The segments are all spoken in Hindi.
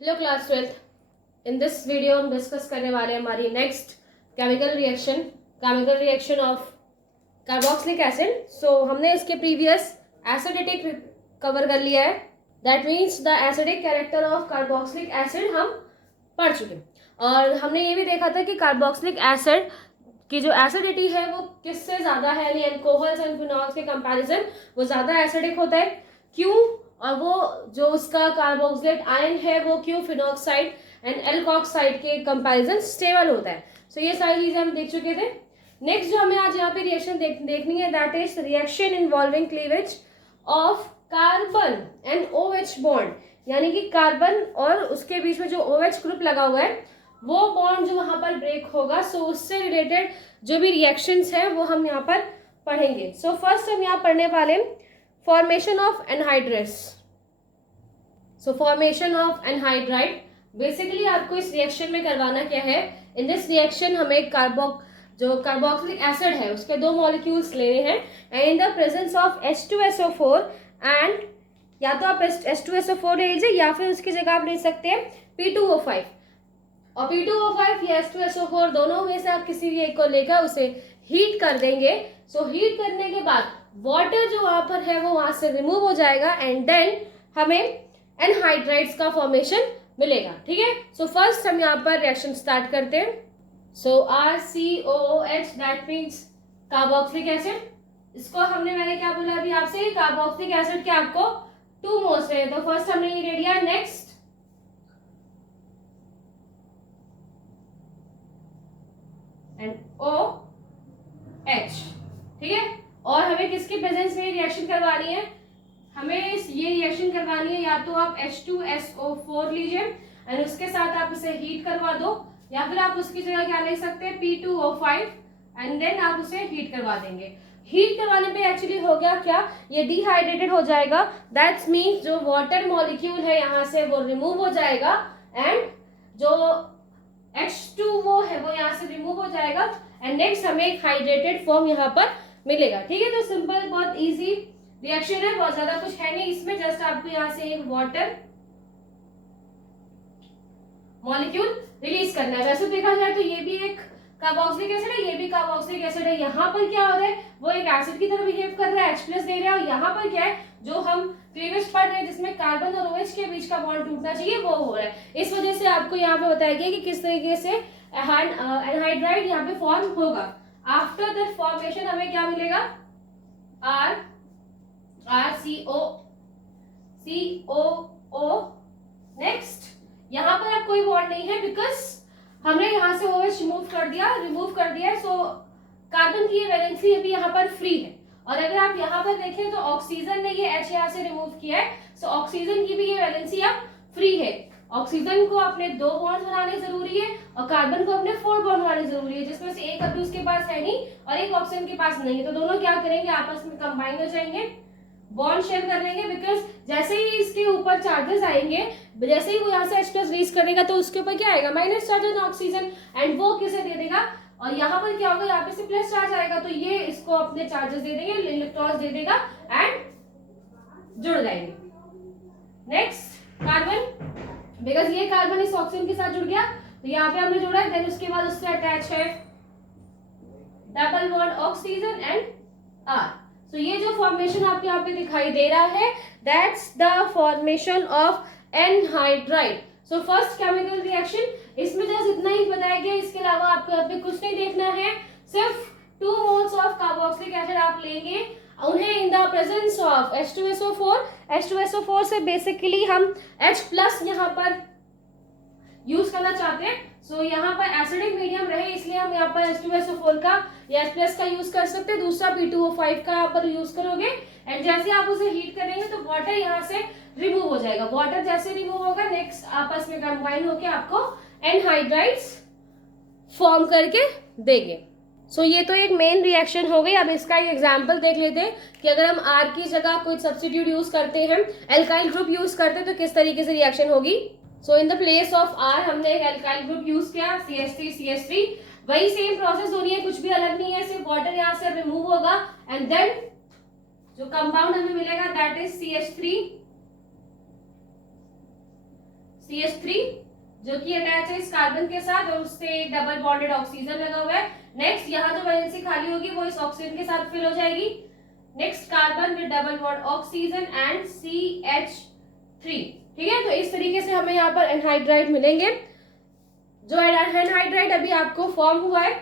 Hello class 12th। In this video हम डिस्कस करने वाले हैं हमारी next chemical reaction of carboxylic acid. So हमने इसके प्रीवियस एसिडिटिक कवर कर लिया है। That means the acidic character of carboxylic acid हम पढ़ चुके हैं। और हमने ये भी देखा था कि कार्बोक्सिलिक एसिड की जो एसिडिटी है वो किससे ज़्यादा है, यानी अल्कोहल्स एंड फिनॉल्स के कंपैरिजन वो ज़्यादा एसिडिक होता है। क्यों? और वो जो उसका कार्बोक्सिलेट आयन है वो क्यों फिनॉक्साइड एंड एल्कोक्साइड के कंपैरिजन स्टेबल होता है। सो ये सारी चीज़ें हम देख चुके थे। नेक्स्ट जो हमें आज यहाँ पे रिएक्शन देखनी है, that is reaction involving cleavage of carbon and OH bond, यानी कि कार्बन और उसके बीच में जो OH ग्रुप लगा हुआ है वो बॉन्ड जो वहां पर ब्रेक होगा। सो उससे रिलेटेड जो भी रिएक्शंस हैं वो हम यहाँ पर पढ़ेंगे। सो फर्स्ट हम यहाँ पढ़ने वाले formation of anhydrides. So formation of anhydride basically आपको इस रिएक्शन में करवाना क्या है, इन दिस रिएक्शन हमें जो कार्बोक्सिलिक एसिड है उसके दो मॉलिक्यूल्स लेने हैं and in the presence of H2SO4 and या तो आप H2SO4 ले लीजिए या फिर उसकी जगह आप ले सकते हैं P2O5। और P2O5 या H2SO4 दोनों में से आप किसी भी एक को लेकर उसे हीट कर देंगे। सो हीट करने के बाद वाटर जो वहां पर है वो वहां से रिमूव हो जाएगा एंड देन हमें एनहाइड्राइड्स का फॉर्मेशन मिलेगा। ठीक है, सो फर्स्ट हम यहाँ पर रिएक्शन स्टार्ट करते हैं। सो RCOOH that means carboxylic acid. इसको मैंने क्या बोला अभी आपसे, कार्बोक्सिलिक एसिड के आपको 2 मोल्स है। तो फर्स्ट हमने ये ले लिया, नेक्स्ट एंड OH। ठीक है, और हमें किसके प्रेजेंस में रिएक्शन करवानी है, हमें ये रिएक्शन करवानी है या तो आप H2SO4 लीजिए एंड उसके साथ आप उसे हीट करवा दो, या फिर आप उसकी जगह क्या ले सकते हैं P2O5 एंड देन आप उसे हीट करवा देंगे। हीट करवाने पे एक्चुअली हो गया क्या, ये डिहाइड्रेटेड हो जाएगा। दैट्स मीन्स जो वाटर मॉलिक्यूल है यहाँ से वो रिमूव हो जाएगा एंड जो H2O है वो यहाँ से रिमूव हो जाएगा एंड नेक्स्ट हमें एक हाइड्रेटेड फॉर्म यहाँ पर मिलेगा। ठीक है, तो सिंपल बहुत इजी रिएक्शन है, बहुत ज्यादा कुछ है नहीं इसमें, जस्ट आपको यहाँ से एक वाटर मॉलिक्यूल रिलीज करना है। वैसे देखा जाए तो ये भी एक कार्बोक्सिलिक एसिड है, ये भी कार्बोक्सिलिक एसिड है। यहाँ पर क्या हो रहा है, वो एक एसिड की तरह बिहेव कर रहा है, H+ दे रहा है, और यहाँ पर क्या है जो हम क्लीवेज पढ़ रहे हैं जिसमें कार्बन और OH के बीच का बॉन्ड टूटना चाहिए वो हो रहा है। इस वजह से आपको यहाँ पे बताया गया कि किस तरीके से एनहाइड्राइड यहाँ पे फॉर्म होगा। आफ्टर दैट फॉर्मेशन हमें क्या मिलेगा, RCOO। नेक्स्ट यहाँ पर अब कोई बॉन्ड नहीं है बिकॉज हमने यहाँ से OH रिमूव कर दिया सो कार्बन की ये वैलेंसी अभी यहाँ पर फ्री है। और अगर आप यहाँ पर देखें तो ऑक्सीजन ने ये H यहाँ से रिमूव किया है, सो ऑक्सीजन की भी ये वैलेंसी अब फ्री है। ऑक्सीजन को अपने 2 बॉन्ड बनाने जरूरी है और कार्बन को अपने 4 बॉन्ड बनाने जरूरी है, जिसमें से एक अभी उसके पास है नहीं और एक ऑक्सीजन के पास नहीं है। तो दोनों क्या करेंगे, आपस में कंबाइन हो जाएंगे, बॉन्ड शेयर कर लेंगे। बिकॉज जैसे ही इसके ऊपर चार्जेस आएंगे, जैसे ही वो यहाँ से H+ रीच करेगा तो उसके ऊपर क्या आएगा, minus charge on oxygen and वो किसे दे देगा, और यहाँ पर क्या होगा, यहाँ पे से प्लस चार्ज आएगा तो ये इसको अपने चार्जेस दे देंगे, इलेक्ट्रॉन्स दे देगा एंड जुड़ जाएंगे। नेक्स्ट कार्बन, बिकॉज ये कार्बन इस ऑक्सीजन के साथ जुड़ गया तो यहाँ पे हमने जोड़ा है, देन उसके बाद उससे अटैच है double bond oxygen and R। तो ये जो फॉर्मेशन आपको यहाँ पे दिखाई दे रहा है, that's the formation of anhydride. So first chemical reaction, इसमें जस्ट इतना ही बताया गया, इसके अलावा आपको यहाँ पे कुछ नहीं देखना है। सिर्फ 2 मोल्स ऑफ कार्बोक्सिलिक एसिड आप लेंगे, उन्हें in the presence of H2SO4 से बेसिकली हम H+ यहाँ पर यूज करना चाहते हैं। सो यहाँ पर एसिडिक मीडियम रहे इसलिए हम यहाँ पर H2SO4 का या H+ का यूज कर सकते हैं। दूसरा P2O5 का यहाँ पर यूज करोगे एंड जैसे आप उसे हीट करेंगे तो वाटर यहाँ से रिमूव हो जाएगा। वाटर जैसे रिमूव होगा नेक्स्ट आपस में कंबाइन होकर आपको एनहाइड्राइड्स फॉर्म करके देंगे। सो ये तो एक मेन रिएक्शन हो गई। अब इसका एक एग्जांपल देख लेते हैं कि अगर हम R की जगह कोई सब्स्टिट्यूट यूज करते हैं, एल्काइल ग्रुप यूज करते हैं तो किस तरीके से रिएक्शन होगी। So in the place of R हमने एक एल्काइल ग्रुप यूज किया CH3, वही सेम प्रोसेस होनी है, कुछ भी अलग नहीं है, सिर्फ वाटर यहाँ से रिमूव होगा एंड देन जो कंपाउंड हमें मिलेगा दैट इज CH3 जो कि अटैच है इस कार्बन के साथ और उससे डबल बॉन्डेड ऑक्सीजन लगा हुआ है। नेक्स्ट यहाँ जो वैलेंसी खाली होगी वो इस ऑक्सीजन के साथ फिल हो जाएगी। Next carbon with double bond oxygen and CH3। ठीक है, तो इस तरीके से हमें यहाँ पर एनहाइड्राइड मिलेंगे। जो एनहाइड्राइड अभी आपको फॉर्म हुआ है,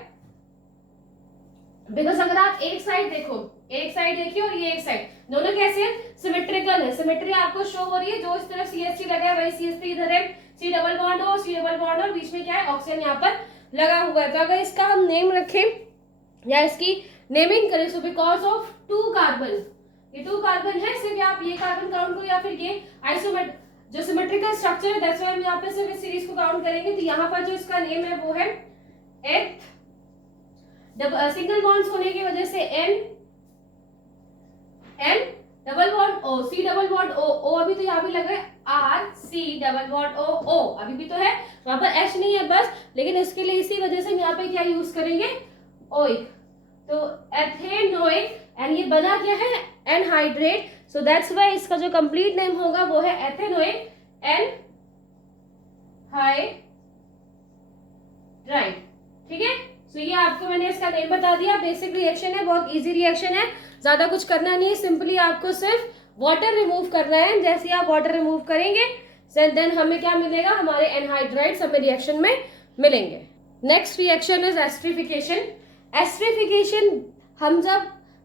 बिकॉज अगर आप एक साइड देखो, एक साइड देखिए और ये एक साइड, दोनों कैसे है, सिमेट्रिकल है। सिमेट्री आपको शो हो रही है, जो इस तरफ CH3 लगा है वही CH3 इधर है, C डबल बॉन्ड हो, C डबल बॉन्ड और बीच में क्या है, ऑक्सीजन यहाँ पर लगा हुआ है। तो अगर इसका हम नेम रखें या इसकी नेमिंग करें, सो बिकॉज ऑफ 2 कार्बन, ये 2 कार्बन है, सिर्फ आप ये कार्बन काउंट करो या फिर ये आइसोमेट जो सिमेट्रिकल स्ट्रक्चर है, दैट्स व्हाई हम यहाँ पे सिर्फ इस सीरीज को काउंट करेंगे। तो यहाँ पर जो इसका नेम है वो है एथ, सिंगल बॉन्ड्स होने की वजह से N double bond O, C double bond O अभी तो यहाँ भी लगा है R C double bond O अभी भी तो है, वहां पर H नहीं है बस, लेकिन इसके लिए इसी वजह से हम यहाँ पे क्या यूज करेंगे, ओइक, तो एथेनोइक, एंड ये बना क्या है, एनहाइड्रेट। सो दैट्स व्हाई इसका जो कंप्लीट नेम होगा वो है एथेनोइक एनहाइड्राइड। ठीक है, तो ये आपको मैंने इसका नेम बता दिया। बेसिक रिएक्शन है, बहुत इजी रिएक्शन है, ज्यादा कुछ करना नहीं है, सिंपली आपको सिर्फ वाटर रिमूव करना है। जैसे आप वाटर रिमूव करेंगे देन हमें क्या मिलेगा, हमारे एनहाइड्राइड्स हमें रिएक्शन में मिलेंगे। Next reaction is esterification. Esterification हम जब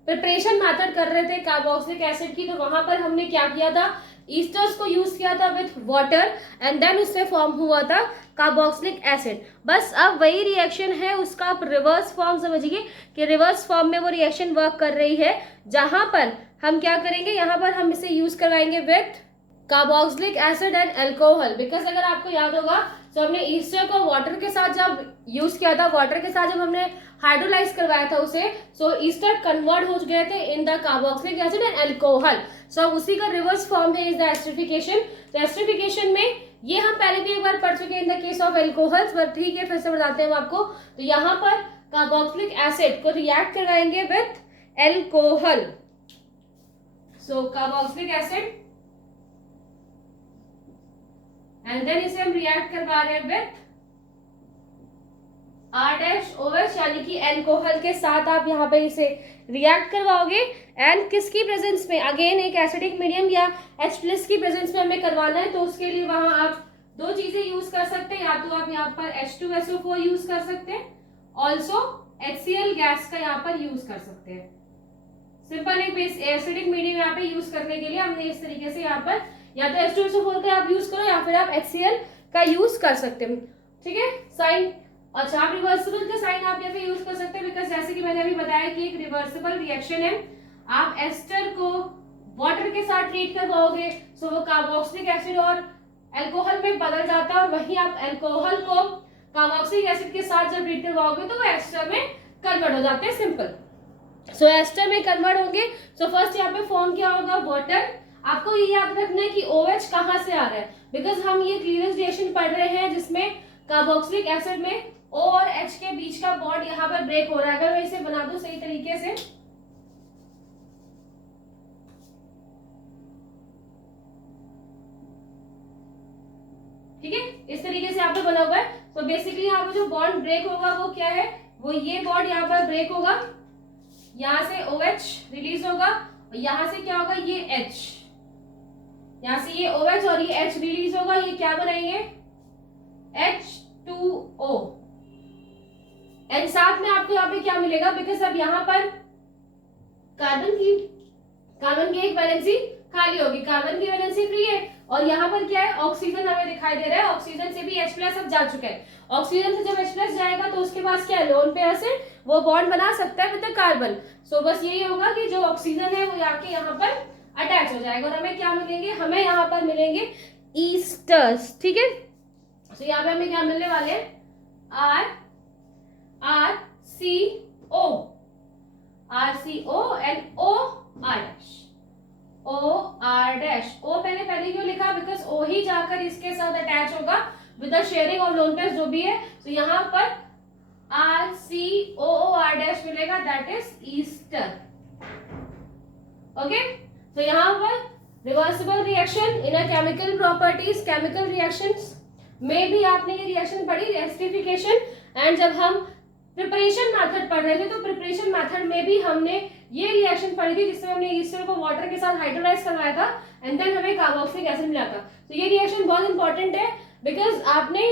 प्रिपरेशन मेथड कर रहे थे कार्बोक्सिलिक एसिड की, तो वहां पर हमने क्या किया था, ईस्टर्स को यूज किया था विथ वाटर एंड देन उससे फॉर्म हुआ था कार्बोक्सिलिक एसिड। बस अब वही रिएक्शन है, उसका आप रिवर्स फॉर्म समझिए कि रिवर्स फॉर्म में वो रिएक्शन वर्क कर रही है, जहां पर हम क्या करेंगे, यहाँ पर हम इसे यूज करवाएंगे with carboxylic acid and alcohol. Because अगर आपको याद होगा, तो हमने ईस्टर को वाटर के साथ जब यूज किया था, वाटर के साथ जब हमने हाइड्रोलाइज करवाया था उसे, सो ईस्टर कन्वर्ट हो गए थे in the carboxylic acid and alcohol. So उसी का रिवर्स फॉर्म है इज द एस्टरिफिकेशन। तो एस्टरिफिकेशन में ये हम पहले भी एक बार पढ़ चुके हैं in the case of alcohols, पर ठीक है फिर से बताते हैं हम आपको। तो यहाँ पर कार्बोक्सिलिक एसिड को रिएक्ट करवाएंगे with alcohol, so carboxylic acid, and then इसे हम रिएक्ट करवा रहे हैं विथ R-OH, यानी कि एल्कोहल के साथ आप यहाँ पे इसे रिएक्ट करवाओगे। एंड किसकी प्रेजेंस में, अगेन एक एसिडिक मीडियम या H+ की प्रेजेंस में हमें करवाना है। तो उसके लिए वहां आप 2 चीजें यूज कर सकते हैं, या तो आप यहाँ पर H2SO4 यूज कर सकते हैं, ऑल्सो HCl गैस का यहाँ पर यूज कर सकते हैं। सिंपल एक एसिडिक मीडियम यहाँ पे यूज करने के लिए हमने इस तरीके से यहाँ पर या तो H2SO4 का आप यूज करो या फिर आप HCl का यूज कर सकते हैं। ठीक है, साइन, अच्छा आप रिवर्सिबल का साइन आप यहाँ पे यूज कर सकते हैं, बिकॉज जैसे कि मैंने अभी बताया कि एक रिवर्सिबल रिएक्शन है। आप एस्टर को वाटर के साथ ट्रीट करवाओगे, सो वो कार्बोक्सिलिक एसिड और अल्कोहल में बदल जाता है, और वहीं आप अल्कोहल को कार्बोक्सिलिक एसिड के साथ जब ट्रीट करवाओगे तो वो एस्टर में कन्वर्ट हो जाते हैं, सिंपल। सो एस्टर में कन्वर्ट होंगे। सो फर्स्ट यहाँ पे फॉर्म क्या होगा, वाटर। आपको ये याद रखना है कि OH कहाँ से आ रहा है, बिकॉज हम ये क्लीवेज रिएक्शन पढ़ रहे हैं जिसमें कार्बोक्सिलिक एसिड में O और H के बीच का बॉन्ड यहाँ पर ब्रेक हो रहा है। अगर मैं इसे बना दूं सही तरीके से, ठीक है, इस तरीके से यहाँ पे बना हुआ है। तो बेसिकली यहाँ पे जो बॉन्ड ब्रेक होगा वो क्या है, वो ये बॉन्ड यहाँ पर ब्रेक होगा, यहाँ से OH रिलीज होगा और यहाँ से क्या होगा, ये H, यहाँ से ये OH और ये H रिलीज होगा। ये क्या बनाएंगे, H2O। एंड साथ में आपको यहाँ पे क्या मिलेगा, बिकॉज अब यहाँ पर कार्बन की एक वैलेंसी खाली होगी, कार्बन की वैलेंसी फ्री है, और यहाँ पर क्या है, ऑक्सीजन हमें दिखाई दे रहा है। ऑक्सीजन से भी H+ अब जा चुका है। ऑक्सीजन से जब H+ जाएगा तो उसके पास क्या है, लोन पेयर से वो बॉन्ड बना सकता है विद कार्बन। सो बस यही होगा कि जो ऑक्सीजन है वो आके यहाँ पर अटैच हो जाएगा, और हमें क्या मिलेंगे, हमें यहाँ पर मिलेंगे ईस्टर्स। ठीक है, तो यहाँ पे हमें क्या मिलने वाले हैं, RCO एंड OR-O पहले क्यों लिखा, बिकॉज O ही जाकर इसके साथ अटैच होगा with the sharing of lone pairs जो भी है। तो यहाँ पर RCOOR- मिलेगा, दैट इज ईस्टर। ओके, तो यहाँ पर reversible reaction in a chemical properties, chemical reactions में भी आपने ये रिएक्शन पढ़ी, एस्टरिफिकेशन। एंड जब हम प्रिपरेशन मेथड पढ़ रहे थे तो प्रिपरेशन मेथड में भी हमने ये रिएक्शन पढ़ी थी जिसमें हमने ईस्टर को वाटर के साथ हाइड्रोलाइज करवाया था एंड देन हमें कार्बोक्सिलिक एसिड मिला था। तो ये रिएक्शन बहुत इंपॉर्टेंट है बिकॉज आपने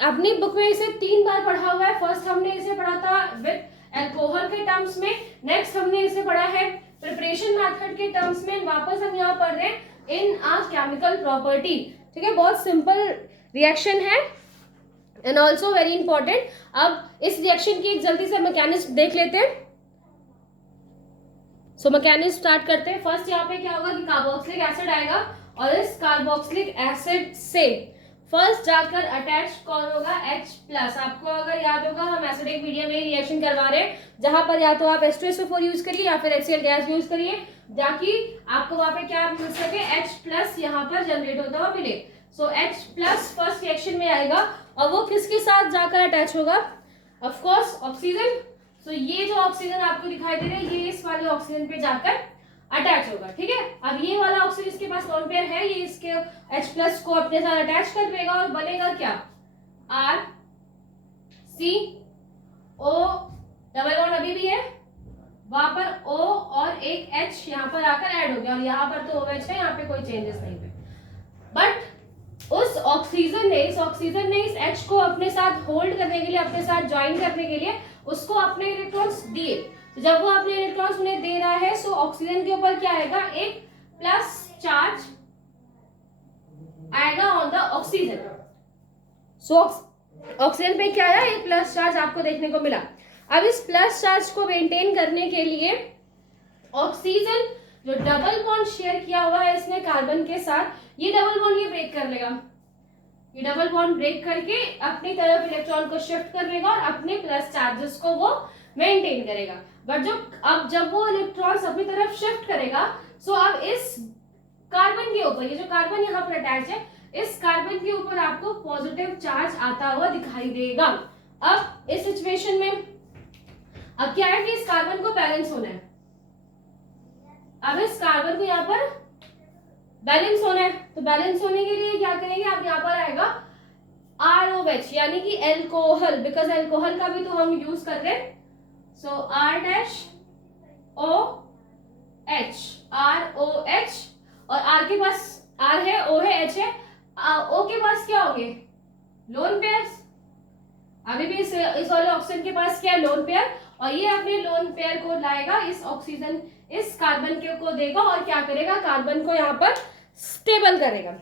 अपनी बुक में इसे 3 बार पढ़ा हुआ है। फर्स्ट हमने इसे पढ़ा था विद अल्कोहल के टर्म्स में, नेक्स्ट हमने इसे पढ़ा है प्रिपरेशन मेथड के टर्म्स में, वापस हम यहाँ पढ़ रहे हैं इन आ केमिकल प्रॉपर्टी। ठीक है, बहुत सिंपल रिएक्शन है एंड ऑल्सो वेरी इंपॉर्टेंट। अब इस रिएक्शन की एक जल्दी से मैकेनिज्म देख लेते हैं। सो मैकेनिज्म स्टार्ट करते हैं। फर्स्ट यहाँ पे क्या होगा कि कार्बोक्सिलिक एसिड आएगा और इस कार्बोक्सिलिक एसिड से फर्स्ट जाकर अटैच कौन होगा, H+। आपको अगर याद होगा हम एसिडिक मीडियम में रिएक्शन करवा रहे हैं जहां पर या तो आप H2SO4 यूज करिए या फिर HCl गैस यूज करिए ताकि आपको वहां पे क्या मिल सके, H+ यहाँ पर जनरेट होता हुआ मिले। सो H+ फर्स्ट रिएक्शन में आएगा और वो किसके साथ जाकर अटैच होगा, ऑफ कोर्स ऑक्सीजन। सो ये जो ऑक्सीजन आपको दिखाई दे रहा है ये इस वाले ऑक्सीजन पे जाकर अटैच होगा। ठीक है, अब ये वाला ऑक्सीजन इसके पास लोन पेयर है, ये इसके H+ को अपने साथ अटैच कर देगा और बनेगा क्या, RCO डबल बॉन्ड अभी भी है, वहां पर O और एक H यहाँ पर आकर ऐड हो गया और यहाँ पर तो OH है, यहाँ पे कोई चेंजेस नहीं हुए। बट उस ऑक्सीजन ने इस H को अपने साथ होल्ड करने के लिए, अपने साथ ज्वाइन करने के लिए उसको अपने इलेक्ट्रॉन्स दिए। तो जब वो अपने इलेक्ट्रॉन्स उन्हें दे रहा है सो ऑक्सीजन के ऊपर क्या आएगा, एक प्लस चार्ज आएगा on the oxygen. So oxygen पे क्या आया, एक प्लस चार्ज आपको देखने को मिला। अब इस प्लस चार्ज को मेंटेन करने के लिए ऑक्सीजन जो डबल बॉन्ड शेयर किया हुआ है इसने कार्बन के साथ, ये डबल बॉन्ड ये ब्रेक कर लेगा, ये डबल बॉन्ड ब्रेक करके अपनी तरफ इलेक्ट्रॉन को शिफ्ट कर लेगा और अपने प्लस चार्जेस को वो मेंटेन करेगा। बट जब वो इलेक्ट्रॉन्स अपनी तरफ शिफ्ट करेगा सो अब इस कार्बन के ऊपर, ये जो कार्बन यहाँ पर अटैच है, इस कार्बन के ऊपर आपको पॉजिटिव चार्ज आता हुआ दिखाई देगा। अब इस सिचुएशन में अब क्या है कि इस कार्बन को बैलेंस होना है, अब इस कार्बन को यहाँ पर बैलेंस होना है। तो बैलेंस होने के लिए क्या करेंगे, आप यहाँ पर आएगा ROH यानी कि एल्कोहल, बिकॉज एल्कोहल का भी तो हम यूज कर रहे हैं। सो ROH और R के पास R है, O है, H है, O के पास क्या होंगे, लोन पेयर्स। अभी भी इस वाले ऑक्सीजन के पास क्या है, लोन पेयर, और ये अपने लोन पेयर को लाएगा, इस ऑक्सीजन इस कार्बन के को देगा और क्या करेगा, कार्बन को यहाँ पर स्टेबल करेगा।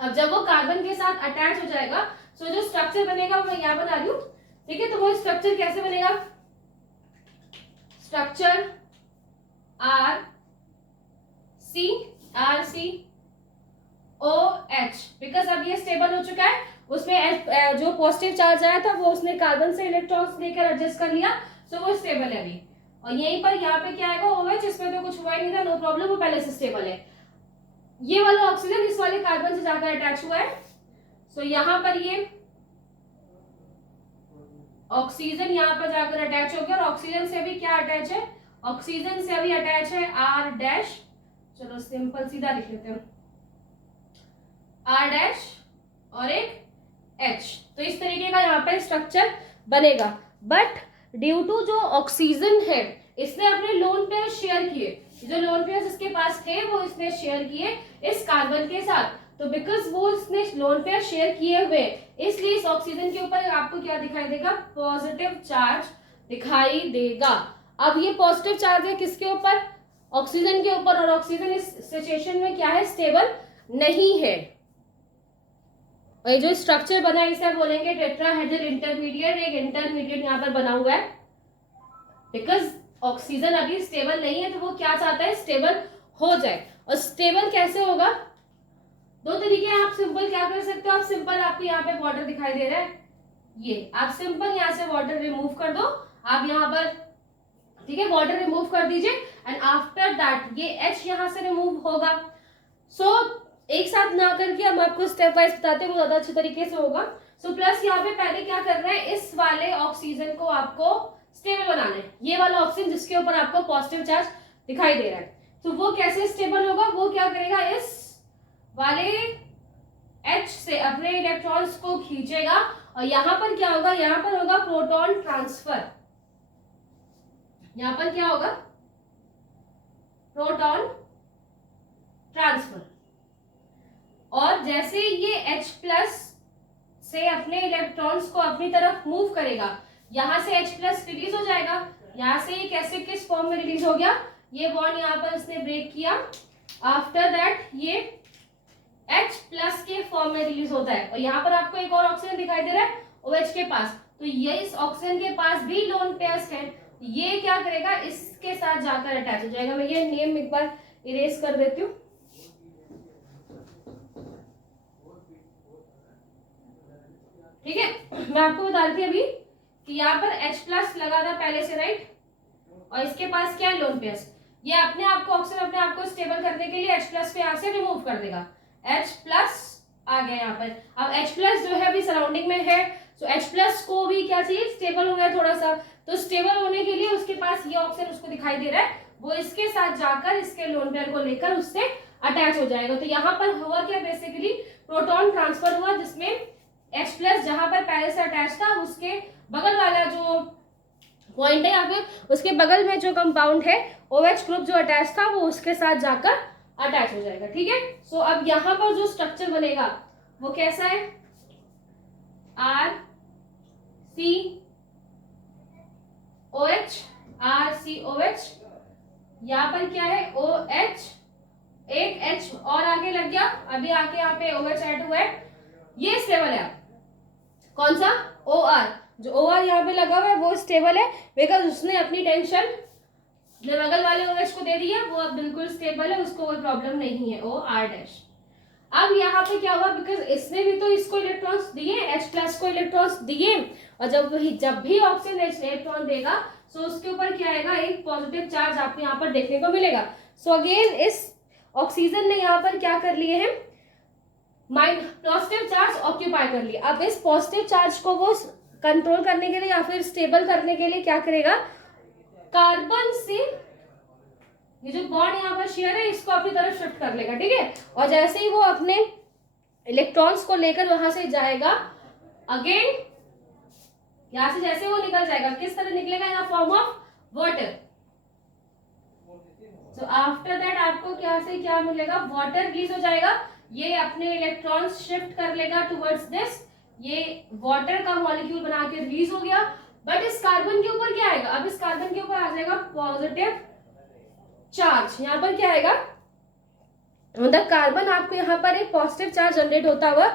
अब जब वो कार्बन के साथ अटैच हो जाएगा सो जो स्ट्रक्चर बनेगा वो मैं यहाँ बना रही हूँ। ठीक है, तो वो स्ट्रक्चर कैसे बनेगा, स्ट्रक्चर RCOH, बिकॉज अब ये स्टेबल हो चुका है, उसमें जो पॉजिटिव चार्ज आया था वो उसने कार्बन से इलेक्ट्रॉन्स लेकर एडजस्ट कर लिया, सो वो स्टेबल है अभी। और यहीं पर यहाँ पे क्या आएगा, OH, इसमें तो कुछ हुआ ही नहीं था, नो प्रॉब्लम, वो पहले से स्टेबल है। ये वाला ऑक्सीजन इस वाले कार्बन से जाकर अटैच हुआ है, सो यहाँ पर ये ऑक्सीजन यहाँ पर जाकर अटैच हो गया और ऑक्सीजन से भी क्या अटैच है, ऑक्सीजन से अभी अटैच है R', चलो सिंपल सीधा लिख लेते हैं, R' और एक H। तो इस तरीके का यहाँ पे स्ट्रक्चर बनेगा। बट ड्यू टू जो ऑक्सीजन है इसने अपने लोन पेयर शेयर किए, जो लोन पेयर इसके पास थे वो इसने शेयर किए इस कार्बन के साथ, तो बिकॉज वो इसने लोन पेयर शेयर किए हुए इसलिए इस ऑक्सीजन के ऊपर आपको क्या दिखाई देगा, पॉजिटिव चार्ज दिखाई देगा। अब ये पॉजिटिव चार्ज है किसके ऊपर, ऑक्सीजन के ऊपर, और ऑक्सीजन इस सिचुएशन में क्या है, स्टेबल नहीं है। और ये जो स्ट्रक्चर बना है इसे बोलेंगे टेट्राहेड्रल इंटरमीडिएट, एक इंटरमीडिएट यहाँ पर बना हुआ है बिकॉज ऑक्सीजन अभी स्टेबल नहीं है तो वो क्या चाहता है, स्टेबल हो जाए। और स्टेबल कैसे होगा, दो तरीके हैं, आप सिंपल क्या कर सकते हो, आप सिंपल, आपको यहाँ पे वाटर दिखाई दे रहा है, ये आप सिंपल यहाँ से वाटर रिमूव कर दो, आप यहाँ पर, ठीक है, वाटर रिमूव कर दीजिए एंड आफ्टर दैट ये H यहाँ से रिमूव होगा। सो एक साथ ना करके हम आपको स्टेप वाइज बताते हैं, वो ज्यादा अच्छे तरीके से होगा। सो प्लस यहाँ पे पहले क्या करना है, इस वाले ऑक्सीजन को आपको स्टेबल बनाना है, ये वाला ऑक्सीजन जिसके ऊपर आपको पॉजिटिव चार्ज दिखाई दे रहा है। तो वो कैसे स्टेबल होगा, वो क्या करेगा, इस वाले H से अपने इलेक्ट्रॉन्स को खींचेगा और यहां पर क्या होगा, यहां पर होगा प्रोटॉन ट्रांसफर। यहां पर क्या होगा, प्रोटॉन ट्रांसफर। और जैसे ये H प्लस से अपने इलेक्ट्रॉन्स को अपनी तरफ मूव करेगा, यहां से H प्लस रिलीज हो जाएगा, यहां से ये कैसे किस फॉर्म में रिलीज हो गया, ये बॉन्ड यहां पर इसने ब्रेक किया, आफ्टर दैट ये H प्लस के फॉर्म में रिलीज होता है। और यहाँ पर आपको एक और ऑक्सीजन दिखाई दे रहा है OH के पास, तो ये इस ऑक्सीजन के पास भी लोन पेयर्स है, ये क्या करेगा, इसके साथ जाकर अटैच हो जाएगा। मैं ये नेम एक बार इरेज कर देती हूँ। ठीक है, मैं आपको बता रही थी अभी कि यहाँ पर H प्लस लगा था पहले से, राइट, और इसके पास क्या है, लोन पेयर्स। ये अपने आप को ऑक्सीजन अपने आप को स्टेबल करने के लिए H प्लस को यहाँ से रिमूव कर देगा, H प्लस आ गया यहाँ पर। अब H प्लस जो है अभी सराउंडिंग में है, तो H प्लस को भी क्या चाहिए, स्टेबल हो गया थोड़ा सा, तो स्टेबल होने के लिए उसके पास ये ऑक्सीजन उसको दिखाई दे रहा है, वो इसके साथ जाकर इसके लोन पेयर को लेकर उससे अटैच हो जाएगा। तो यहाँ पर हुआ क्या, बेसिकली प्रोटॉन ट्रांसफर हुआ, जिसमें H प्लस जहां पर पहले से अटैच था, उसके बगल वाला जो पॉइंट है यहाँ पे, उसके बगल में जो कंपाउंड है OH ग्रुप जो अटैच था, वो उसके साथ जाकर अटैच हो जाएगा। ठीक है, सो अब यहाँ पर जो स्ट्रक्चर बनेगा वो कैसा है, RCOH, RCOH, यहाँ पर क्या है OH, एक H और आगे लग गया, अभी आके यहाँ पे OH ऐड हुआ है, ये स्टेबल है। कौन सा, OR, जो OR यहाँ पे लगा हुआ है वो स्टेबल है, बिकॉज उसने अपनी टेंशन बगल वाले OH को दे दिया, वो अब बिल्कुल स्टेबल है, उसको कोई प्रॉब्लम नहीं है, OR डैश। अब यहाँ पे क्या हुआ, बिकॉज इसने भी तो इसको इलेक्ट्रॉन्स दिए, H प्लस को इलेक्ट्रॉन्स दिए, और जब भी ऑक्सीजन इलेक्ट्रॉन देगा, सो उसके ऊपर क्या आएगा, एक पॉजिटिव चार्ज आपको यहाँ पर देखने को मिलेगा। सो अगेन इस ऑक्सीजन ने यहाँ पर क्या कर लिए हैं, पॉजिटिव चार्ज ऑक्यूपाई कर लिया। अब इस पॉजिटिव चार्ज को वो कंट्रोल करने के लिए या फिर स्टेबल करने के लिए क्या करेगा, कार्बन से ये जो बॉन्ड यहाँ पर शेयर है, इसको अपनी तरफ शिफ्ट कर लेगा। ठीक है, और जैसे ही वो अपने इलेक्ट्रॉन्स को लेकर वहां से जाएगा, अगेन यहां से जैसे वो निकल जाएगा, किस तरह निकलेगा, in form of water. So after that आपको क्या से क्या मिलेगा, वाटर रिलीज हो जाएगा, ये अपने इलेक्ट्रॉन्स शिफ्ट कर लेगा टुवर्ड्स दिस, ये वाटर का मॉलिक्यूल बना के रिलीज हो गया। बट इस कार्बन के ऊपर क्या आएगा, अब इस कार्बन के ऊपर आ जाएगा पॉजिटिव चार्ज। यहाँ पर क्या आएगा, मतलब कार्बन आपको यहाँ पर एक पॉजिटिव चार्ज जनरेट होता हुआ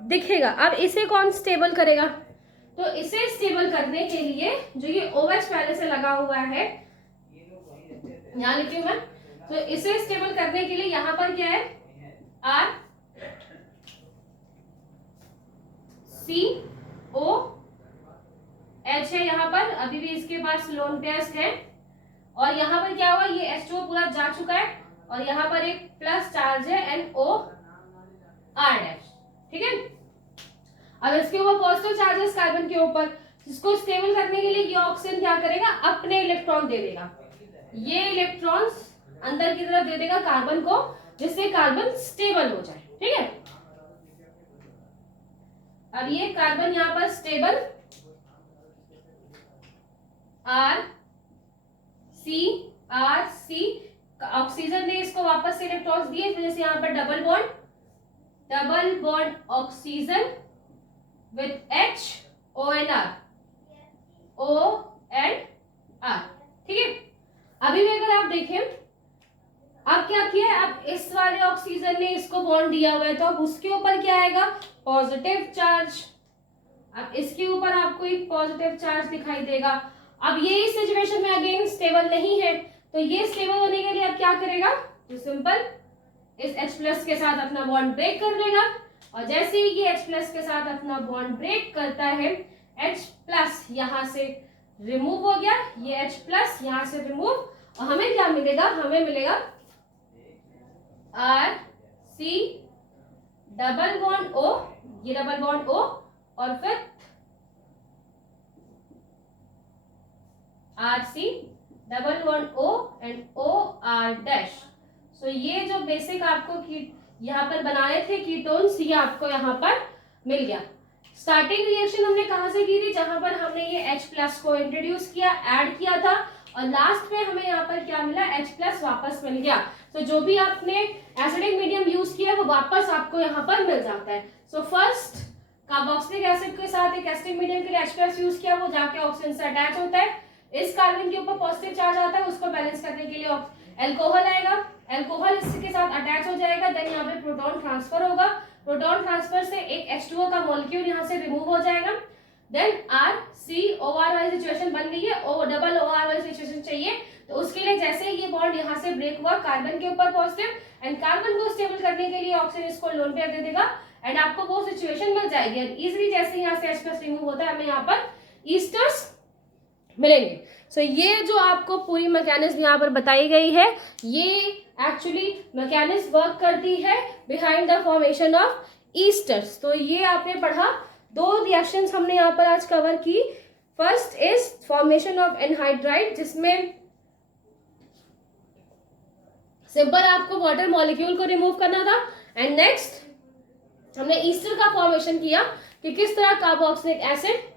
दिखेगा। अब इसे कौन स्टेबल करेगा, तो इसे स्टेबल करने के लिए जो ये OH पहले से लगा हुआ है, यहाँ लिखी हूं मैं, तो इसे स्टेबल करने के लिए यहाँ पर क्या है, RCOH है, यहाँ पर अभी भी इसके पास लोन पेयर्स है, और यहाँ पर क्या हुआ, ये H2O पूरा जा चुका है, और यहाँ पर एक प्लस चार्ज है NOR डैश। ठीक है, अब इसके ऊपर पॉजिटिव चार्जेस कार्बन के ऊपर, जिसको स्टेबल करने के लिए ये ऑक्सीजन क्या करेगा, अपने इलेक्ट्रॉन दे देगा, ये इलेक्ट्रॉन्स अंदर की तरफ दे देगा कार्बन को, जिससे कार्बन स्टेबल हो जाए। ठीक है, अब ये कार्बन यहाँ पर स्टेबल, RC ऑक्सीजन ने इसको वापस से इलेक्ट्रॉन्स दिए, इस वजह से यहाँ पर double bond oxygen with H O and R, ठीक है। अभी भी अगर आप देखें, अब क्या किया है, अब इस वाले ऑक्सीजन ने इसको बॉन्ड दिया हुआ है, तो अब उसके ऊपर क्या आएगा, पॉजिटिव चार्ज। अब इसके ऊपर आपको एक पॉजिटिव चार्ज दिखाई देगा। अब ये इस सिचुएशन में अगेन स्टेबल नहीं है, तो ये स्टेबल होने के लिए अब क्या करेगा, तो सिंपल इस H प्लस के साथ अपना बॉन्ड ब्रेक कर लेगा, और जैसे ही ये H प्लस के साथ अपना बॉन्ड ब्रेक करता है, H प्लस यहां से रिमूव हो गया, ये H प्लस यहां से रिमूव, और हमें क्या मिलेगा, हमें मिलेगा RC डबल बॉन्ड O, ये डबल बॉन्ड O, और फिर RC double bond O and OR dash. So ये जो बेसिक आपको यहाँ पर बनाए थे कीटोन्स, ये आपको यहाँ पर मिल गया। स्टार्टिंग रिएक्शन हमने कहाँ से की थी, जहां पर हमने ये H+ को इंट्रोड्यूस किया, ऐड किया था, और लास्ट में हमें यहाँ पर क्या मिला, H+ वापस मिल गया। तो जो भी आपने एसिडिक मीडियम यूज किया वो वापस आपको यहाँ पर मिल जाता है। सो फर्स्ट कार्बोक्सिलिक एसिड के साथ एक एसिडिक मीडियम के लिए H+ यूज किया, वो जाके ऑक्सीजन से अटैच होता है, इस कार्बन के ऊपर पॉजिटिव चार्ज आता है, उसको बैलेंस करने के लिए एल्कोहल आएगा, एल्कोहल इसके साथ अटैच हो जाएगा, देन यहाँ पे प्रोटॉन ट्रांसफर होगा, प्रोटॉन ट्रांसफर से एक H2O का मॉलिक्यूल यहाँ से रिमूव हो जाएगा, देन RCOR वाली सिचुएशन बन गई है, डबल OR वाली सिचुएशन चाहिए, तो उसके लिए जैसे ये बॉन्ड यहाँ से ब्रेक हुआ कार्बन के ऊपर पॉजिटिव, एंड कार्बन को स्टेबल करने के लिए ऑक्सीजन इसको लोन पेयर दे देगा, एंड आपको वो सिचुएशन मिल जाएगी। इजिली जैसे यहाँ से H+ रिमूव होता है, हमें यहाँ पर ईस्टर्स मिलेंगे। सो ये जो आपको पूरी मैकेनिज्म यहाँ पर बताई गई है, ये एक्चुअली मैकेनिज्म वर्क करती है behind the formation of esters. तो ये आपने पढ़ा, 2 रिएक्शंस हमने यहाँ पर आज कवर की। First is formation of anhydride, जिसमें सिंपल आपको वाटर मॉलिक्यूल को रिमूव करना था, एंड नेक्स्ट हमने ईस्टर का फॉर्मेशन किया कि किस तरह कार्बोक्सिलिक एसिड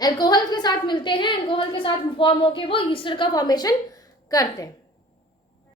अल्कोहल के साथ मिलते हैं, अल्कोहल के साथ फॉर्म होकर वो ईस्टर का फॉर्मेशन करते हैं।